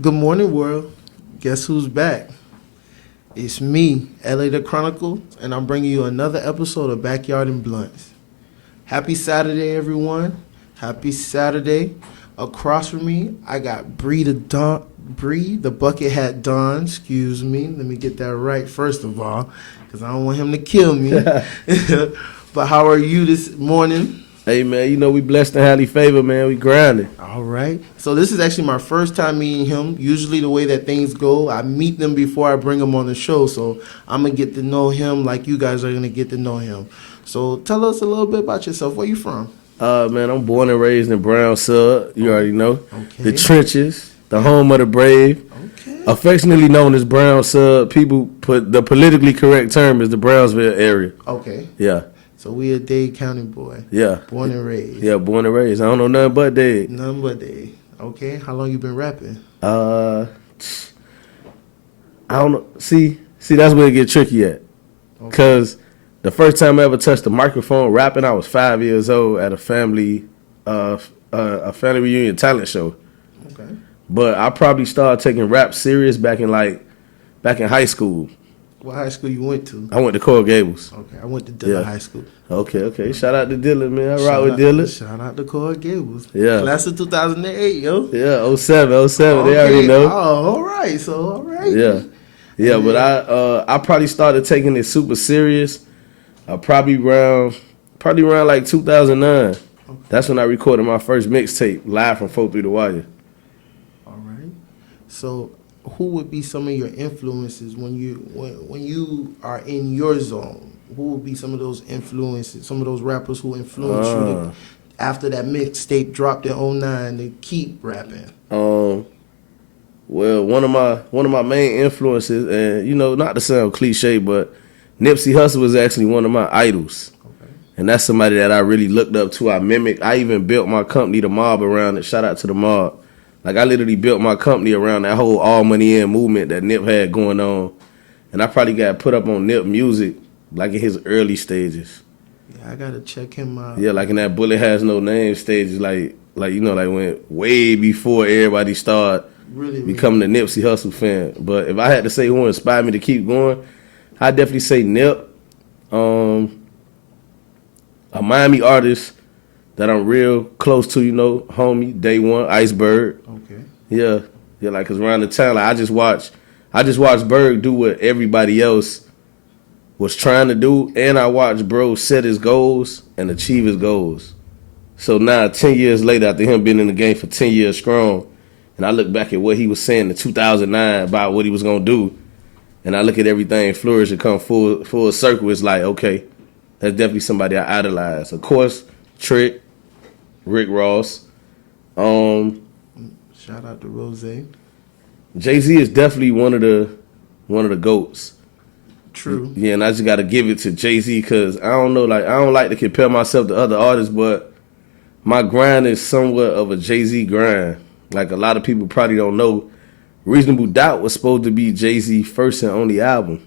Good morning, world. Guess who's back? It's me, LA The Chronicle, and I'm bringing you another episode of Backyard and Blunts. Happy Saturday, everyone. Happy Saturday. Across from me, I got Bree the Bucket Hat Don. Excuse me. Let me get that right first of all, because I don't want him to kill me. But how are you this morning? Hey, man, you know we blessed and highly favored, man. We grinding. All right. So this is actually my first time meeting him. Usually the way that things go, I meet them before I bring them on the show. So I'm going to get to know him like you guys are going to get to know him. So tell us a little bit about yourself. Where you from? Man, I'm born and raised in Brown Sub. You already know. Okay. The trenches, the home of the brave. Okay. Affectionately known as Brown Sub. People put the politically correct term is the Brownsville area. Okay. Yeah. So we a Dade County boy. Yeah. Born and raised. Yeah, born and raised. I don't know nothing but Dade. None but Dade. Okay. How long you been rapping? I don't know. See, that's where it get tricky at. Okay. Because the first time I ever touched the microphone rapping, I was 5 years old at a family reunion talent show. Okay. But I probably started taking rap serious back in high school. What high school you went to? I went to Coral Gables. Okay. I went to Dillon Yeah. High School. Okay. Shout out to Dillon, man. I rock with Dillon. Shout out to Coral Gables. Yeah. Class of 2008, yo. Yeah, 07. They already know. Oh, all right. So, all right. Yeah. But I probably started taking it super serious. Probably around like 2009. Okay. That's when I recorded my first mixtape live from 4 Through the Wire. All right. So, who would be some of your influences when you are in your zone? Who would be some of those influences, some of those rappers who influenced you to, after that mixtape dropped in '09 to keep rapping? Well, one of my main influences, and you know, not to sound cliche, but Nipsey Hussle was actually one of my idols. Okay. And that's somebody that I really looked up to. I mimicked. I even built my company, The Mob, around it. Shout out to The Mob. Like, I literally built my company around that whole All Money In movement that Nip had going on. And I probably got put up on Nip music, like in his early stages. Yeah, I got to check him out. Yeah, like in that Bullet Has No Name stages, like you know, like when way before everybody started Really becoming a Nipsey Hussle fan. But if I had to say who inspired me to keep going, I'd definitely say Nip. A Miami artist that I'm real close to, you know, homie, Day One, Iceberg. Okay. Yeah, like, cause around the town, like, I just watched Berg do what everybody else was trying to do, and I watched bro set his goals and achieve his goals. So now, 10 years later, after him being in the game for 10 years strong, and I look back at what he was saying in 2009 about what he was gonna do, and I look at everything flourish and come full circle, it's like, okay, that's definitely somebody I idolize. Of course, Trick, Rick Ross. Shout out to Rose. Jay-Z is definitely one of the GOATs. True. Yeah, and I just got to give it to Jay-Z because I don't know, like, I don't like to compare myself to other artists, but my grind is somewhat of a Jay-Z grind. Like, a lot of people probably don't know, Reasonable Doubt was supposed to be Jay-Z's first and only album.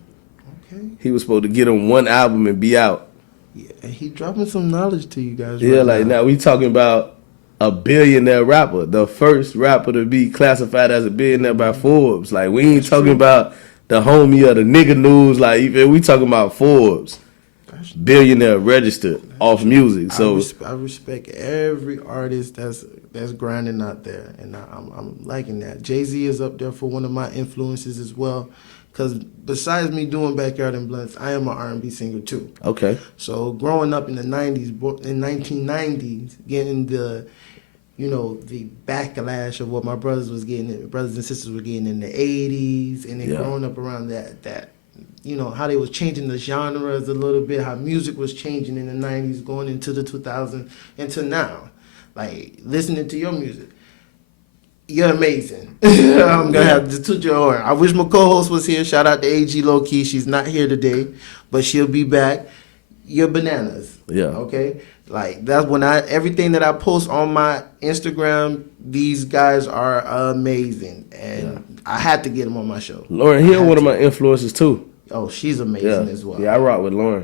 Okay. He was supposed to get him one album and be out. Yeah, he dropping some knowledge to you guys. Yeah, right like now we talking about a billionaire rapper, the first rapper to be classified as a billionaire by Forbes. Like, we ain't talking about the homie or the nigga news. Like, we talking about Forbes, billionaire registered off music. So I respect every artist that's grinding out there, and I'm liking that. Jay-Z is up there for one of my influences as well. Because besides me doing Backyard and Blunts, I am an R&B singer too. okay, So growing up in the 1990s, getting the backlash of what my brothers and sisters were getting in the 80s, and then growing up around that, how they was changing the genres a little bit, how music was changing in the 90s, going into the 2000s, into now. Like, listening to your music. You're amazing. I'm going to have to toot your horn. I wish my co-host was here. Shout out to AG Low Key. She's not here today, but she'll be back. You're bananas. Yeah. Okay? Like, that's when everything that I post on my Instagram, these guys are amazing. And I had to get them on my show. Lauren Hill, one of my influences too. Oh, she's amazing as well. Yeah, I rock with Lauren.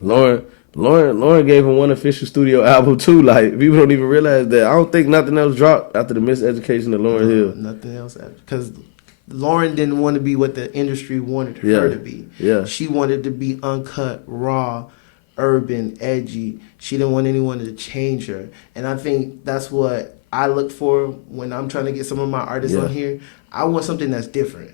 Lauren Lauren gave him one official studio album too. Like people don't even realize that. I don't think nothing else dropped after the Miseducation of Lauryn Hill. Nothing else, because Lauren didn't want to be what the industry wanted her to be. Yeah. She wanted to be uncut, raw, urban, edgy. She didn't want anyone to change her. And I think that's what I look for when I'm trying to get some of my artists on here. I want something that's different.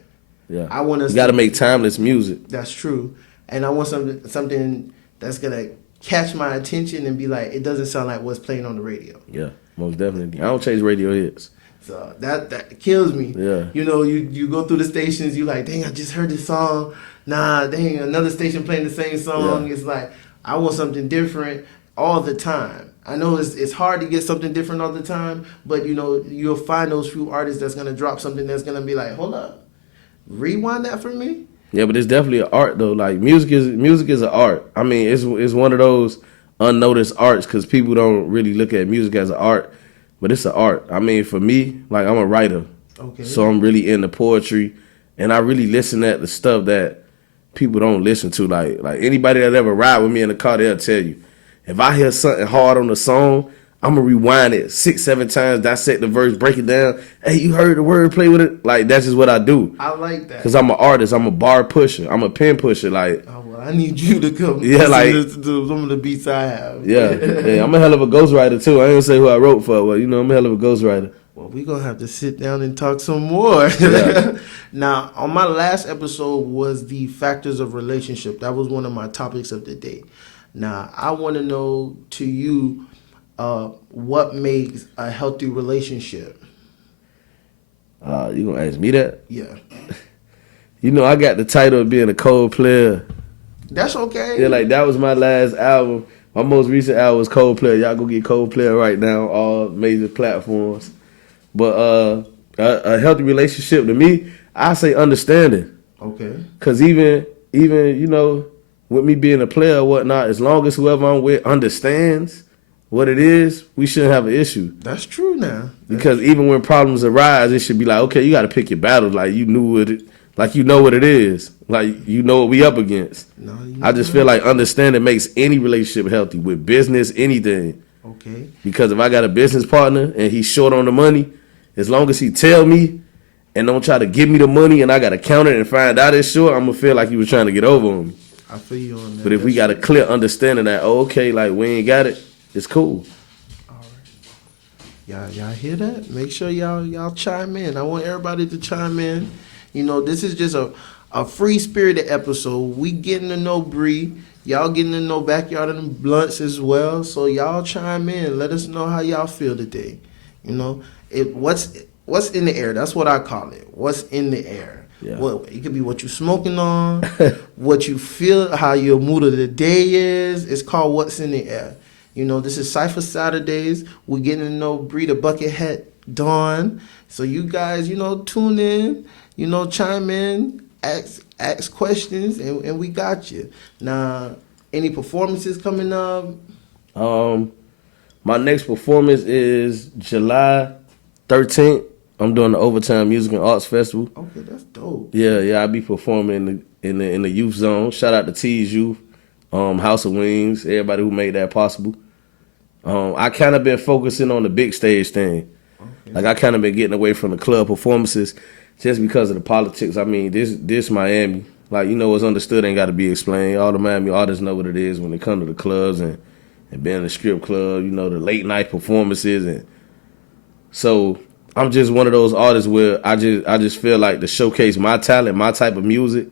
Yeah. I want us. You got to make timeless music. That's true. And I want something that's gonna catch my attention and be like, it doesn't sound like what's playing on the radio. Yeah, most definitely. I don't chase radio hits. So that kills me. Yeah. You know, you go through the stations, you like, dang, I just heard this song. Nah, dang, another station playing the same song. Yeah. It's like, I want something different all the time. I know it's hard to get something different all the time, but you know, you'll find those few artists that's gonna drop something that's gonna be like, hold up, rewind that for me. Yeah, but it's definitely an art though. Like music is an art. I mean, it's one of those unnoticed arts because people don't really look at music as an art, but it's an art. I mean, for me, like I'm a writer, so I'm really into poetry, and I really listen at the stuff that people don't listen to. Like anybody that ever ride with me in the car, they'll tell you, if I hear something hard on the song, I'm gonna rewind it 6-7 times, dissect the verse, break it down. Hey, you heard the word, play with it. Like that's just what I do. I like that. Cause I'm an artist. I'm a bar pusher. I'm a pen pusher. Like, oh, well, I need you to come. Yeah, like listen to some of the beats I have. Yeah, I'm a hell of a ghostwriter too. I ain't gonna say who I wrote for, but you know, I'm a hell of a ghostwriter. Well, we're gonna have to sit down and talk some more. Yeah. Now, on my last episode was the factors of relationship. That was one of my topics of the day. Now, I want to know to you, what makes a healthy relationship? You gonna ask me that? Yeah. You know, I got the title of being a cold player. That's okay. Yeah, like that was my last album. My most recent album was Cold Player. Y'all go get Cold Player right now, all major platforms. But a healthy relationship to me, I say understanding. Okay. Cause even you know, with me being a player or whatnot, as long as whoever I'm with understands what it is, we shouldn't have an issue. That's true now. Because even when problems arise, it should be like, okay, you got to pick your battles. Like you knew it, like you know what it is, like you know what we up against. No, I just feel like understanding makes any relationship healthy with business, anything. Okay. Because if I got a business partner and he's short on the money, as long as he tell me and don't try to give me the money and I got to count it and find out it's short, I'm gonna feel like he was trying to get over on me. I feel you on that. But if we got a clear understanding that, oh, okay, like we ain't got it, it's cool. All right. Y'all hear that? Make sure y'all chime in. I want everybody to chime in. You know, this is just a free spirited episode. We getting to know Bree. Y'all getting to know Backyard and Blunts as well. So y'all chime in. Let us know how y'all feel today. You know, what's in the air? That's what I call it. What's in the air? Yeah. Well, it could be what you smoking on, what you feel, how your mood of the day is. It's called What's in the Air. You know, this is Cypher Saturdays. We're getting to know Bree the Buckethead Dawn. So you guys, you know, tune in, you know, chime in, ask questions, and we got you. Now, any performances coming up? My next performance is July 13th. I'm doing the Overtime Music and Arts Festival. Okay, that's dope. Yeah, I'll be performing in the youth zone. Shout out to T's Youth, House of Wings, everybody who made that possible. I kind of been focusing on the big stage thing. Okay. Like I kind of been getting away from the club performances just because of the politics. I mean, this Miami, like you know, what's understood ain't got to be explained. All the Miami artists know what it is when it comes to the clubs and being in the strip club. You know, the late night performances, and so I'm just one of those artists where I just feel like to showcase my talent, my type of music.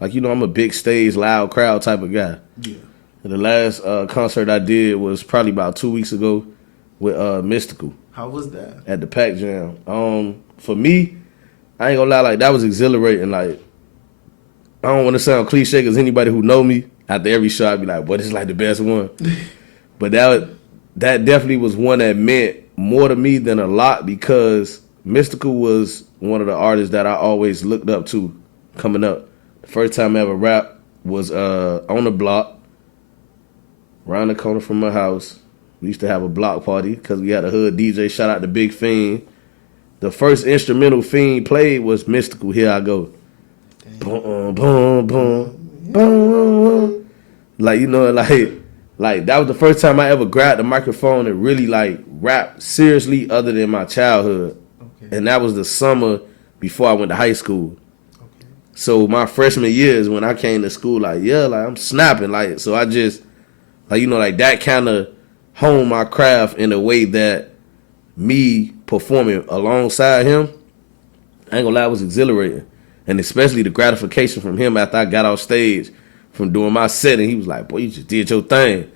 Like, you know, I'm a big stage, loud crowd type of guy. Yeah. And the last concert I did was probably about 2 weeks ago with Mystical. How was that? At the Pac Jam. For me, I ain't gonna lie, like that was exhilarating. Like, I don't want to sound cliche because anybody who know me, after every show, I'd be like, "Boy, this is like the best one." But that definitely was one that meant more to me than a lot because Mystical was one of the artists that I always looked up to coming up. The first time I ever rapped was on the block, around the corner from my house. We used to have a block party because we had a hood DJ. Shout out to Big Fiend. The first instrumental Fiend played was Mystical, Here I Go. Boom, boom, boom, boom. Like, you know, like Like that was the first time I ever grabbed the microphone and really like rap seriously, other than my childhood. Okay. And that was the summer before I went to high school. Okay. So my freshman year is when I came to school. Like like I'm snapping. Like so I just like like that kind of honed my craft in a way that me performing alongside him, I ain't gonna lie, it was exhilarating. And especially the gratification from him after I got off stage from doing my set, and he was like, boy, you just did your thing.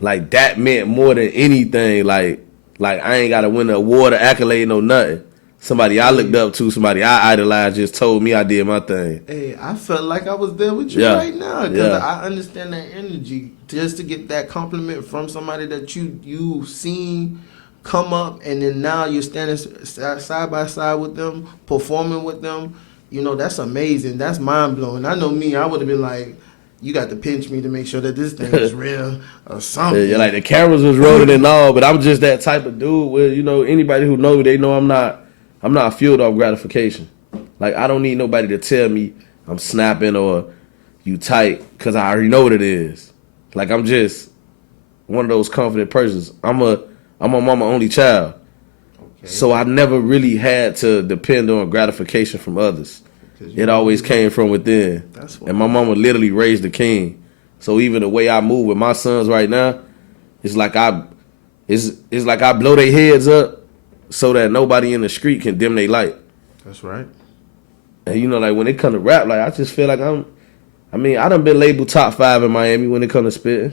Like that meant more than anything. Like I ain't gotta win an award or accolade, no nothing. Somebody I looked up to, somebody I idolized just told me I did my thing. Hey, I felt like I was there with you right now, because I understand that energy. Just to get that compliment from somebody that you seen come up, and then now you're standing side by side with them, performing with them. That's amazing. That's mind blowing. I know me, I would have been like, you got to pinch me to make sure that this thing is real or something. Yeah, like the cameras was rolling and all, but I'm just that type of dude where anybody who knows me, they know I'm not fueled off gratification. Like I don't need nobody to tell me I'm snapping or you tight, because I already know what it is. Like I'm just one of those confident persons. I'm a mama only child. Okay. So I never really had to depend on gratification from others. It always came from within. And my mama literally raised a king. So even the way I move with my sons right now, it's like I blow their heads up so that nobody in the street can dim their light. That's right. And like when it come to rap, like I just feel like I done been labeled top 5 in Miami when it come to spitting.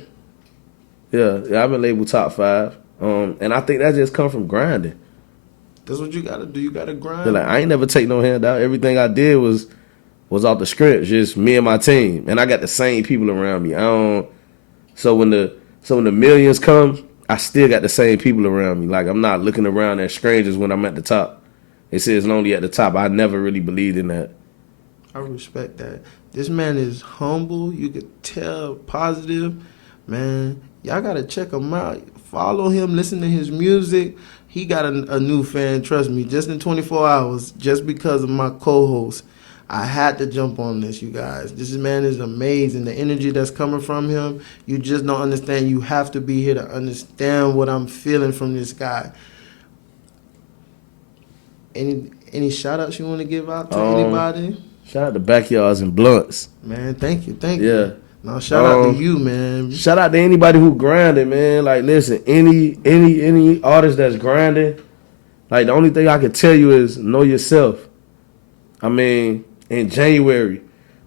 Yeah, I've been labeled top 5. And I think that just come from grinding. That's what you gotta do. You gotta grind. So like I ain't never take no handout. Everything I did was off the script, just me and my team. And I got the same people around me. So when the millions come, I still got the same people around me. Like I'm not looking around at strangers when I'm at the top. They say it's lonely at the top. I never really believed in that. I respect that. This man is humble. You could tell, positive. Man, y'all gotta check him out. Follow him, listen to his music. He got a new fan, trust me, just in 24 hours, just because of my co-host. I had to jump on this, you guys. This man is amazing. The energy that's coming from him, you just don't understand. You have to be here to understand what I'm feeling from this guy. Any shout-outs you want to give out to anybody? Shout out to Backyards and Blunts. Man, thank you. Yeah. Now shout out to you, man. Shout out to anybody who grinding, man. Like listen, any artist that's grinding, like the only thing I can tell you is know yourself. I mean, in January,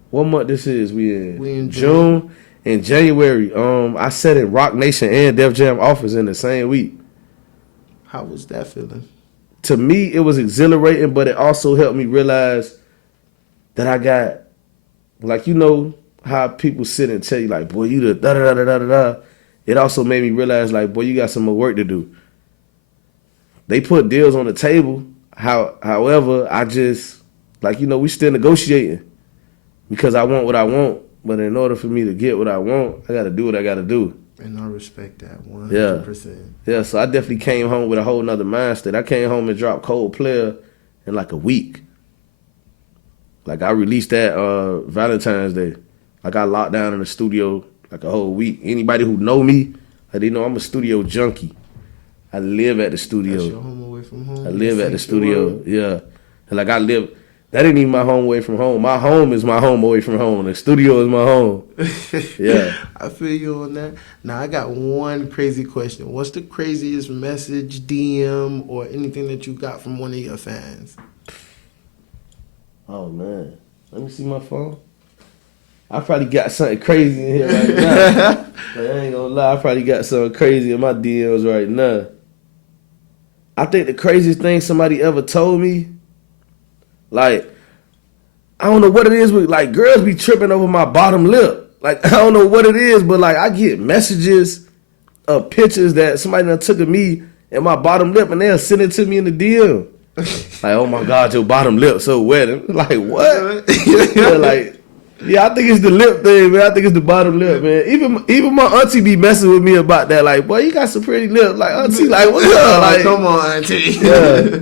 what month this is? We in June. In January, I sat in Rock Nation and Def Jam office in the same week. How was that feeling? To me, it was exhilarating, but it also helped me realize that I got, like, how people sit and tell you, like, boy, you the da-da-da-da-da-da. It also made me realize, like, boy, you got some more work to do. They put deals on the table. However, I just, like, we still negotiating because I want what I want. But in order for me to get what I want, I got to do what I got to do. And I respect that 100%. Yeah, so I definitely came home with a whole nother mindset. I came home and dropped Cold Player in like a week. Like, I released that Valentine's Day. I got locked down in the studio like a whole week. Anybody who know me, like, they know I'm a studio junkie. I live at the studio. That's your home away from home? I live at the studio, yeah. And like that ain't even my home away from home. My home is my home away from home. The studio is my home. Yeah. I feel you on that. Now, I got one crazy question. What's the craziest message, DM, or anything that you got from one of your fans? Oh, man. Let me see my phone. I probably got something crazy in here right now. Like, I ain't gonna lie. I probably got something crazy in my DMs right now. I think the craziest thing somebody ever told me, like, I don't know what it is, but like girls be tripping over my bottom lip. Like, I don't know what it is, but like I get messages of pictures that somebody done took of me and my bottom lip, and they'll send it to me in the DM. Like, oh my God, your bottom lip so wet. I'm like, what? Yeah, like, yeah, I think it's the lip thing, man. I think it's the bottom lip, man. Even my auntie be messing with me about that. Like, boy, you got some pretty lips. Like, auntie, like, what's up? Like, come on, auntie. Yeah.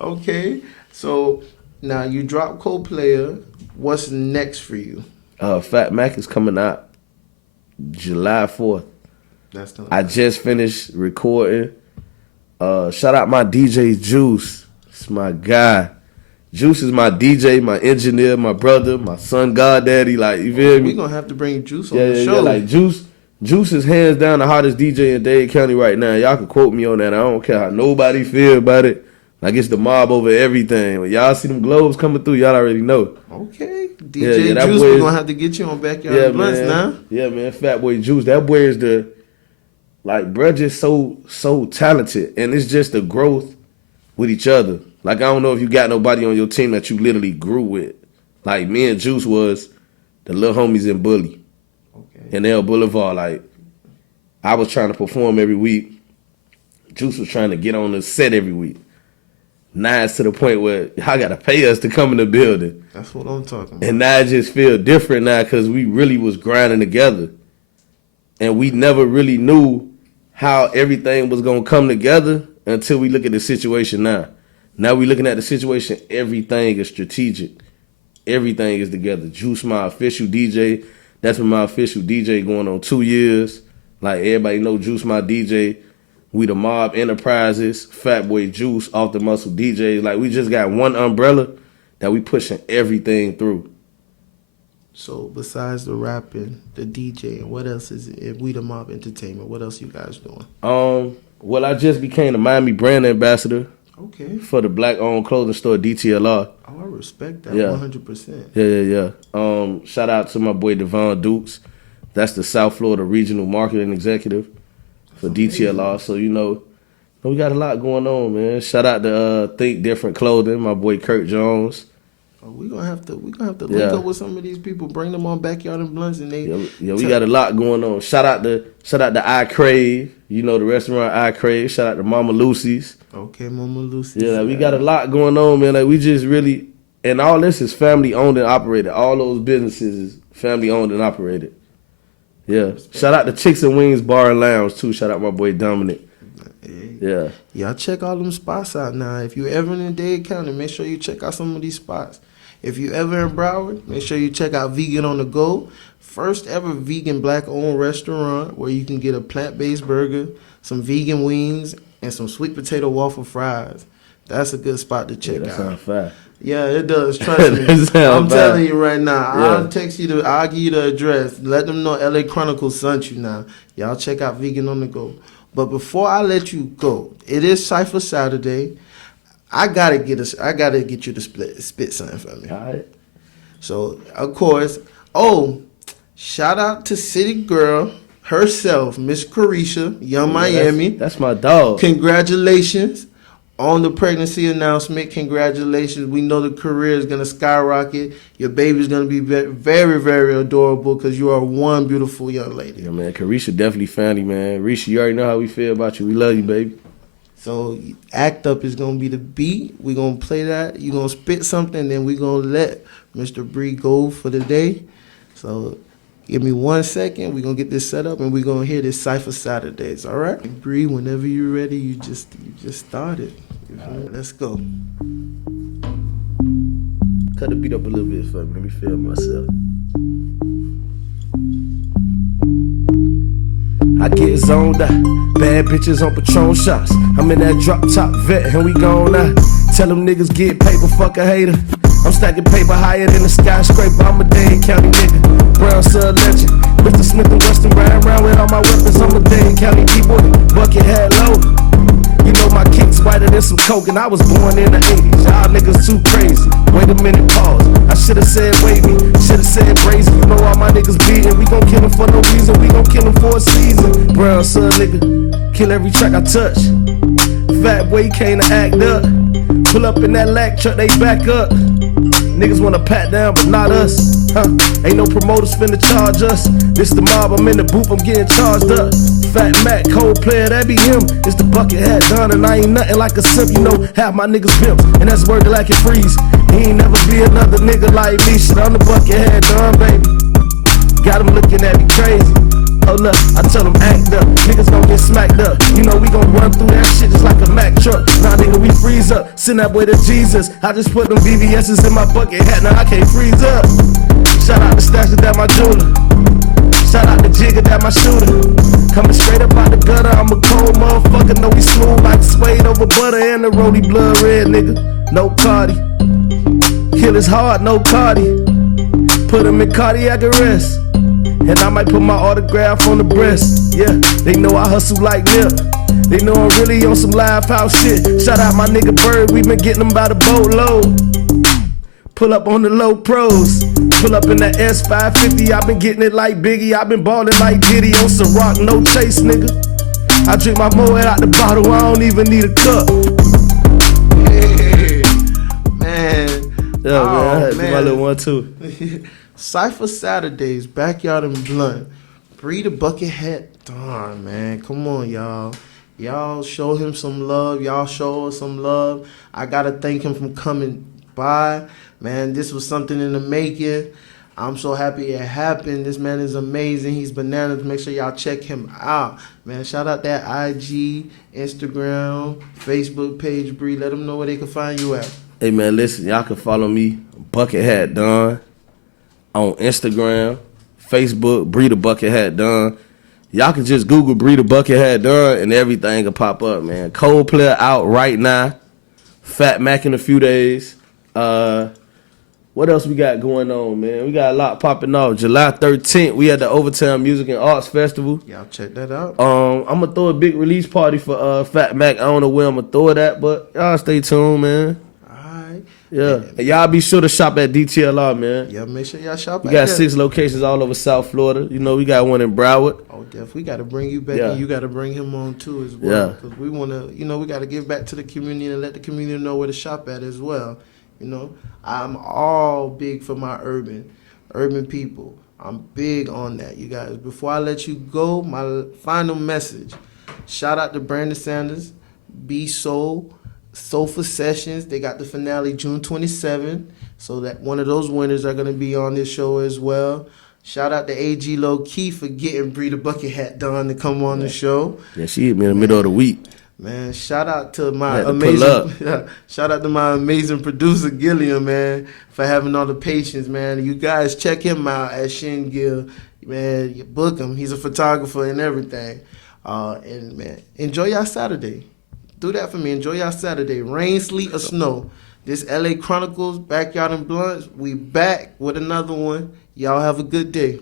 Okay, so now you drop Cold Player. What's next for you? Fat Mac is coming out July 4th. That's the I just finished recording. Shout out my DJ Juice. It's my guy. Juice is my DJ, my engineer, my brother, my son, goddaddy. Like, you feel me? We gonna have to bring Juice on Yeah, the yeah, show. yeah. Like Juice is hands down the hottest DJ in Dade County right now. Y'all can quote me on that. I don't care how nobody feel about it. Like, it's the mob over everything. When y'all see them globes coming through, y'all already know. Okay, Yeah, DJ that Juice, boy we're is- gonna have to get you on Backyard Yeah, Blunts man. now. Yeah, man. Fat Boy Juice. That boy is bruh just so talented. And it's just the growth with each other. Like, I don't know if you got nobody on your team that you literally grew with. Like, me and Juice was the little homies in Bully. Okay. In El Boulevard. Like, I was trying to perform every week. Juice was trying to get on the set every week. Now it's to the point where y'all got to pay us to come in the building. That's what I'm talking about. And now it just feel different now because we really was grinding together. And we never really knew how everything was going to come together until we look at the situation now. Now we looking at the situation, everything is strategic. Everything is together. Juice, my official DJ. That's been my official DJ going on 2 years. Like, everybody know Juice, my DJ. We the Mob Enterprises, Fat Boy Juice, Off the Muscle DJs. Like, we just got one umbrella that we pushing everything through. So besides the rapping, the DJing, what else is it? We the Mob Entertainment. What else you guys doing? Well, I just became the Miami brand ambassador Okay. for the black-owned clothing store DTLR. Oh, I respect that Yeah. 100%. Yeah. Shout out to my boy Devon Dukes. That's the South Florida Regional Marketing Executive for DTLR. So, we got a lot going on, man. Shout out to Think Different Clothing, my boy Kurt Jones. Oh, we gonna have to link Yeah. up with some of these people, bring them on Backyard and Blunts, and they. Yeah, we got a lot going on. Shout out to I Crave, the restaurant I Crave. Shout out to Mama Lucy's. Okay, Mama Lucy. Yeah, like, we got a lot going on, man. Like, we just really, and all this is family owned and operated. All those businesses is family owned and operated. Yeah. Shout out to Chicks and Wings Bar and Lounge too. Shout out my boy Dominic. Hey. Yeah. Y'all check all them spots out now. If you ever in Dade County, make sure you check out some of these spots. If you ever in Broward, make sure you check out Vegan on the Go. First ever vegan black-owned restaurant where you can get a plant-based burger, some vegan wings, and some sweet potato waffle fries. That's a good spot to check That out. sounds fire. Yeah, it does. Trust me. That sound I'm bad. telling you right now. Yeah. I'll give you the address. Let them know LA Chronicles sent you now. Y'all check out Vegan on the Go. But before I let you go, it is Cypher Saturday. I gotta get you to spit something for me. All right. So of course, shout out to City Girl herself, Miss Carisha, Young Miami. That's my dog. Congratulations on the pregnancy announcement. Congratulations. We know the career is going to skyrocket. Your baby's going to be very, very adorable because you are one beautiful young lady. Yeah, man. Carisha definitely family, man. Risha, you already know how we feel about you. We love you, baby. So Act Up is going to be the beat. We're going to play that. You're going to spit something, then we're going to let Mr. Bree go for the day. So give me 1 second. We're going to get this set up, and we're going to hear this Cypher Saturdays, all right? Bree, whenever you're ready, you just started. Let's go. Cut the beat up a little bit for me. Let me feel myself. I get zoned out. Bad bitches on Patron shots. I'm in that drop top vet and we gone out. Tell them niggas get paper, fuck a hater. I'm stacking paper higher than the skyscraper. I'm a Dade County nigga. Brown Sud legend. Mr. Smith and Weston riding around with all my weapons. I'm a Dade County D-boy. Bucket hat low. You know my kicks whiter than some coke, and I was born in the 80s. Y'all niggas too crazy. Wait a minute, pause. I should've said wavy, should've said brazy. You know all my niggas bleeding. We gon' kill them for no reason. We gon' kill them for a season. Brown Sud nigga, kill every track I touch. Fat Boy came to act up. Pull up in that lack truck, they back up. Niggas wanna pat down, but not us. Ain't no promoters finna charge us. This the mob, I'm in the booth, I'm getting charged up. Fat Mac, cold player, that be him. It's the bucket hat done, and I ain't nothing like a simp. You know, half my niggas pimps, and that's working like it freeze. He ain't never be another nigga like me. Shit, I'm the bucket hat done, baby. Got him looking at me crazy. Oh look, I tell them act up, niggas gon' get smacked up. You know we gon' run through that shit just like a Mack truck. Nah nigga, we freeze up, send that boy to Jesus. I just put them VVS's in my bucket hat, now I can't freeze up. Shout out to Stashes, that my jeweler. Shout out to Jigga, that my shooter. Coming straight up out the gutter, I'm a cold motherfucker. Know he smooth like suede over butter and the roly blood red, nigga. No Cardi. Kill is hard, no Cardi. Put him in cardiac arrest. And I might put my autograph on the breast. Yeah, they know I hustle like Nip. They know I'm really on some live house shit. Shout out my nigga Bird, we been getting them by the boatload. Pull up on the low pros. Pull up in that S550, I been getting it like Biggie. I been ballin' like Diddy on some rock, no chase, nigga. I drink my Moet out the bottle, I don't even need a cup. Hey, man. Yeah, Oh, man, I had to do my man. little one too. Cypher Saturdays, Backyard and Blunt. Bree the Buckethead. Darn, man. Come on, y'all. Y'all show him some love. Y'all show us some love. I got to thank him for coming by. Man, this was something in the making. I'm so happy it happened. This man is amazing. He's bananas. Make sure y'all check him out. Man, shout out that IG, Instagram, Facebook page, Bree. Let them know where they can find you at. Hey man, listen, y'all can follow me, Bucket Hat Don, on Instagram, Facebook, Bree the Bucket Hat Don. Y'all can just Google Bree the Bucket Hat Don and everything will pop up, man. Coldplay out right now. Fat Mac in a few days. What else we got going on, man? We got a lot popping off. July 13th, we at the Overtown Music and Arts Festival. Y'all check that out. I'm gonna throw a big release party for Fat Mac. I don't know where I'm gonna throw it at, but y'all stay tuned, man. Alright. Yeah. And y'all be sure to shop at DTLR, man. Yeah, make sure y'all shop We at got that. 6 locations all over South Florida. You know, we got one in Broward. Oh, Def, we got to bring you back, Yeah. and you got to bring him on too as well. Yeah. Because we want to, we got to give back to the community and let the community know where to shop at as well. I'm all big for my urban people. I'm big on that, you guys. Before I let you go, my final message: shout out to Brandon Sanders, B Soul, Soulful Sessions. They got the finale June 27th, so that one of those winners are gonna be on this show as well. Shout out to AG Low Key for getting Bree the Bucket Hat done to come on the show. Yeah, she hit me in the middle of the week. Man, shout out to my Had to pull up. shout out to my amazing producer Gilliam, man, for having all the patience, man. You guys check him out at Shin Gill, man. You book him. He's a photographer and everything. And man, enjoy your Saturday. Do that for me. Enjoy your Saturday. Rain, sleet, or snow. This LA Chronicles, Backyard and Blunts. We back with another one. Y'all have a good day.